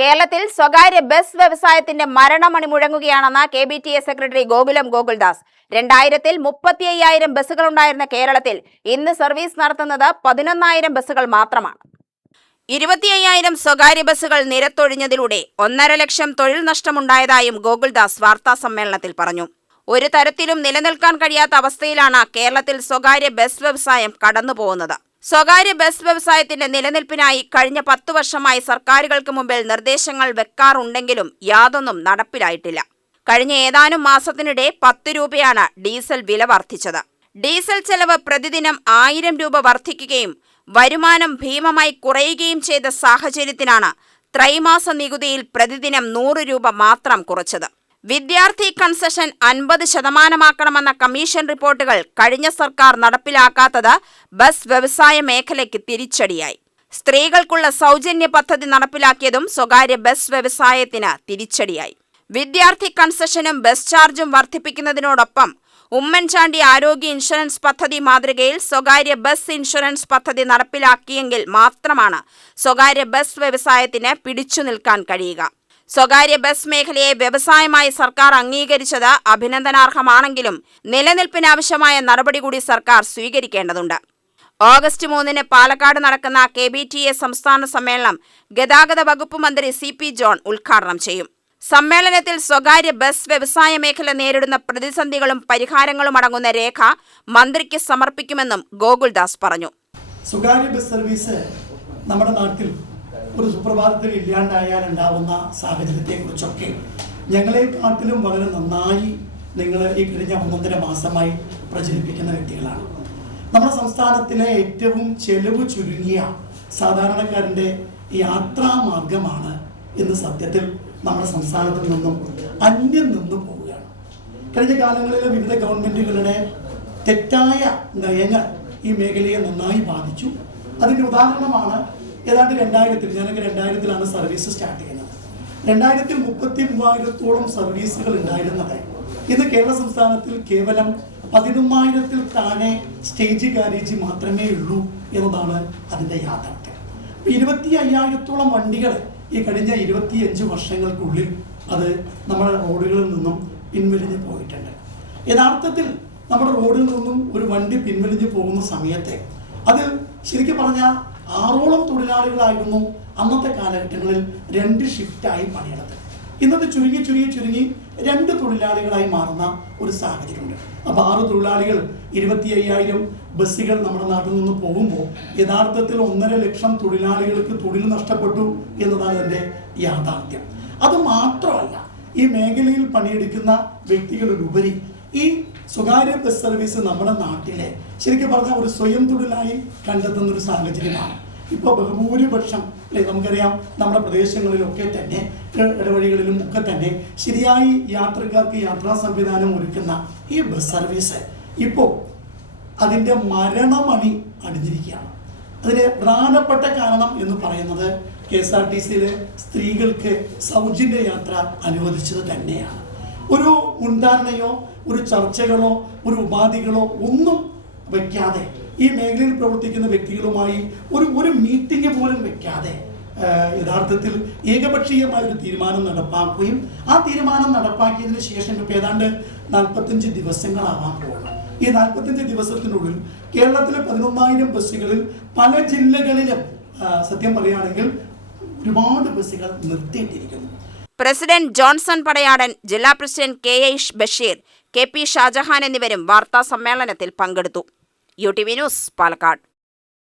കേരളത്തിൽ സ്വകാര്യ ബസ് വ്യവസായത്തിന്റെ മരണമണി മുഴങ്ങുകയാണെന്ന് KBTA സെക്രട്ടറി ഗോകുലം ഗോകുൽദാസ്. 2000-ൽ 35,000 ബസ്സുകൾ ഉണ്ടായിരുന്ന കേരളത്തിൽ ഇന്ന് സർവീസ് നടത്തുന്നത് 11,000 ബസ്സുകൾ മാത്രമാണ്. 25,000 സ്വകാര്യ ബസ്സുകൾ നിരത്തൊഴിഞ്ഞതിലൂടെ 1.5 ലക്ഷം തൊഴിൽ നഷ്ടമുണ്ടായതായും ഗോകുൽദാസ് വാർത്താസമ്മേളനത്തിൽ പറഞ്ഞു. ഒരു തരത്തിലും നിലനിൽക്കാൻ കഴിയാത്ത അവസ്ഥയിലാണ് കേരളത്തിൽ സ്വകാര്യ ബസ് വ്യവസായം കടന്നുപോകുന്നത്. സ്വകാര്യ ബസ് വ്യവസായത്തിന്റെ നിലനിൽപ്പിനായി കഴിഞ്ഞ 10 വർഷമായി സർക്കാരുകൾക്ക് മുമ്പിൽ നിർദ്ദേശങ്ങൾ വെക്കാറുണ്ടെങ്കിലും യാതൊന്നും നടപ്പിലായിട്ടില്ല. കഴിഞ്ഞ ഏതാനും മാസത്തിനിടെ 10 രൂപയാണ് ഡീസൽ വില വർദ്ധിച്ചത്. ഡീസൽ ചെലവ് പ്രതിദിനം 1000 രൂപ വർദ്ധിക്കുകയും വരുമാനം ഭീമമായി കുറയുകയും ചെയ്ത സാഹചര്യത്തിനാണ് ത്രൈമാസ നികുതിയിൽ പ്രതിദിനം 100 രൂപ മാത്രം കുറച്ചത്. വിദ്യാർത്ഥി കൺസെഷൻ 50% കമ്മീഷൻ റിപ്പോർട്ടുകൾ കഴിഞ്ഞ സർക്കാർ നടപ്പിലാക്കാത്തത് ബസ് വ്യവസായ മേഖലയ്ക്ക് തിരിച്ചടിയായി. സ്ത്രീകൾക്കുള്ള സൗജന്യ പദ്ധതി നടപ്പിലാക്കിയതും സ്വകാര്യ ബസ് വ്യവസായത്തിന് തിരിച്ചടിയായി. വിദ്യാർത്ഥി കൺസെഷനും ബസ് ചാർജും വർദ്ധിപ്പിക്കുന്നതിനോടൊപ്പം ഉമ്മൻചാണ്ടി ആരോഗ്യ ഇൻഷുറൻസ് പദ്ധതി മാതൃകയിൽ സ്വകാര്യ ബസ് ഇൻഷുറൻസ് പദ്ധതി നടപ്പിലാക്കിയെങ്കിൽ മാത്രമാണ് സ്വകാര്യ ബസ് വ്യവസായത്തിന് പിടിച്ചു നിൽക്കാൻ കഴിയുക. സ്വകാര്യ ബസ് മേഖലയെ വ്യവസായമായി സർക്കാർ അംഗീകരിച്ചത് അഭിനന്ദനാർഹമാണെങ്കിലും നിലനിൽപ്പിനാവശ്യമായ നടപടി കൂടി സർക്കാർ സ്വീകരിക്കേണ്ടതുണ്ട്. ഓഗസ്റ്റ് 3-ന് പാലക്കാട് നടക്കുന്ന KBTA സംസ്ഥാന സമ്മേളനം ഗതാഗത വകുപ്പ് മന്ത്രി CP ജോൺ ഉദ്ഘാടനം ചെയ്യും. സമ്മേളനത്തിൽ സ്വകാര്യ ബസ് വ്യവസായ മേഖല നേരിടുന്ന പ്രതിസന്ധികളും പരിഹാരങ്ങളും അടങ്ങുന്ന രേഖ മന്ത്രിക്ക് സമർപ്പിക്കുമെന്നും ഗോകുൽദാസ് പറഞ്ഞു. സ്വകാര്യ ബസ് സർവീസ് നമ്മുടെ നാട്ടിൽ ഒരു സുപ്രഭാതത്തിൽ ഇല്ലാണ്ടായാൽ ഉണ്ടാവുന്ന സാഹചര്യത്തെക്കുറിച്ചൊക്കെ ഞങ്ങളെക്കാട്ടിലും വളരെ നന്നായി നിങ്ങൾ ഈ കഴിഞ്ഞ 1.5 മാസമായി പ്രചരിപ്പിക്കുന്ന വ്യക്തികളാണ്. നമ്മുടെ സംസ്ഥാനത്തിലെ ഏറ്റവും ചെലവ് ചുരുങ്ങിയ സാധാരണക്കാരൻ്റെ യാത്രാ മാർഗമാണ് ഇന്ന് സത്യത്തിൽ നമ്മുടെ സംസ്ഥാനത്തിൽ നിന്നും അന്യം നിന്നു പോവുകയാണ്. കഴിഞ്ഞ കാലങ്ങളിലെ വിവിധ ഗവൺമെൻറ്റുകളുടെ തെറ്റായ നയങ്ങൾ ഈ മേഖലയെ നന്നായി ബാധിച്ചു. അതിൻ്റെ ഉദാഹരണമാണ് ഏതാണ്ട് 2000-ൽ ഞാനൊക്കെ 2000-ലാണ് സർവീസ് സ്റ്റാർട്ട് ചെയ്യുന്നത്. 2000-ൽ 33,000-ഓളം സർവീസുകൾ ഉണ്ടായിരുന്നത് ഇന്ന് കേരള സംസ്ഥാനത്തിൽ കേവലം 11,000-ൽ താഴെ സ്റ്റേജ് കാരേജ് മാത്രമേ ഉള്ളൂ എന്നതാണ് അതിൻ്റെ യാഥാർത്ഥ്യം. 25,000-ഓളം വണ്ടികൾ ഈ കഴിഞ്ഞ 25 വർഷങ്ങൾക്കുള്ളിൽ അത് നമ്മുടെ റോഡുകളിൽ നിന്നും പിൻവലിഞ്ഞ് പോയിട്ടുണ്ട്. യഥാർത്ഥത്തിൽ നമ്മുടെ റോഡിൽ നിന്നും ഒരു വണ്ടി പിൻവലിഞ്ഞ് പോകുന്ന സമയത്തെ അതിൽ ശരിക്കും പറഞ്ഞാൽ 6ഓളം തൊഴിലാളികളായിരുന്നു അന്നത്തെ കാലഘട്ടങ്ങളിൽ 2 ഷിഫ്റ്റായി പണിയെടുത്തത്. ഇന്നത്തെ ചുരുങ്ങി 2 തൊഴിലാളികളായി മാറുന്ന ഒരു സാഹചര്യമുണ്ട്. അപ്പോൾ 6 തൊഴിലാളികൾ 25,000 ബസ്സുകൾ നമ്മുടെ നാട്ടിൽ നിന്ന് പോകുമ്പോൾ യഥാർത്ഥത്തിൽ 1.5 ലക്ഷം തൊഴിലാളികൾക്ക് തൊഴിൽ നഷ്ടപ്പെട്ടു എന്നതാണ് അതിൻ്റെ യാഥാർത്ഥ്യം. അതുമാത്രമല്ല, ഈ മേഖലയിൽ പണിയെടുക്കുന്ന വ്യക്തികളിലുപരി ഈ സ്വകാര്യ ബസ് സർവീസ് നമ്മുടെ നാട്ടിലെ ശരിക്കും പറഞ്ഞാൽ ഒരു സ്വയം തൊഴിലായി കണ്ടെത്തുന്ന ഒരു സാഹചര്യമാണ്. ഇപ്പോൾ ബഹുഭൂരിപക്ഷം നമുക്കറിയാം നമ്മുടെ പ്രദേശങ്ങളിലൊക്കെ തന്നെ ഇടവഴികളിലും ഒക്കെ തന്നെ ശരിയായി യാത്രക്കാർക്ക് യാത്രാ സംവിധാനം ഒരുക്കുന്ന ഈ ബസ് സർവീസ് ഇപ്പോൾ അതിൻ്റെ മരണമണി അടിഞ്ഞിരിക്കുകയാണ്. അതിന് പ്രധാനപ്പെട്ട കാരണം എന്ന് പറയുന്നത് KSRTCയിലെ സ്ത്രീകൾക്ക് സൗജന്യ യാത്ര അനുവദിച്ചത് തന്നെയാണ്. ഒരു മുൻധാരണയോ ഒരു ചർച്ചകളോ ഒരു ഉപാധികളോ ഒന്നും വയ്ക്കാതെ ഈ മേഖലയിൽ പ്രവർത്തിക്കുന്ന വ്യക്തികളുമായി ഒരു മീറ്റിംഗ് പോലും വെക്കാതെ യഥാർത്ഥത്തിൽ ഏകപക്ഷീയമായ ഒരു തീരുമാനം നടപ്പാക്കുകയും ആ തീരുമാനം നടപ്പാക്കിയതിന് ശേഷം ഇപ്പോൾ ഏതാണ്ട് 45 ദിവസങ്ങളാവാൻ പോകണം. ഈ 45 ദിവസത്തിനുള്ളിൽ കേരളത്തിലെ 11,000 ബസ്സുകളിൽ പല ജില്ലകളിലും സത്യം പറയുകയാണെങ്കിൽ ഒരുപാട് ബസ്സുകൾ നിർത്തിയിട്ടിരിക്കുന്നു. പ്രസിഡന്റ് ജോൺസൺ പടയാടൻ, ജില്ലാ president KH Basheer, KP Shajahan എന്നിവരും വാർത്താ സമ്മേളനത്തിൽ പങ്കെടുത്തു. UTV news, Palakkad.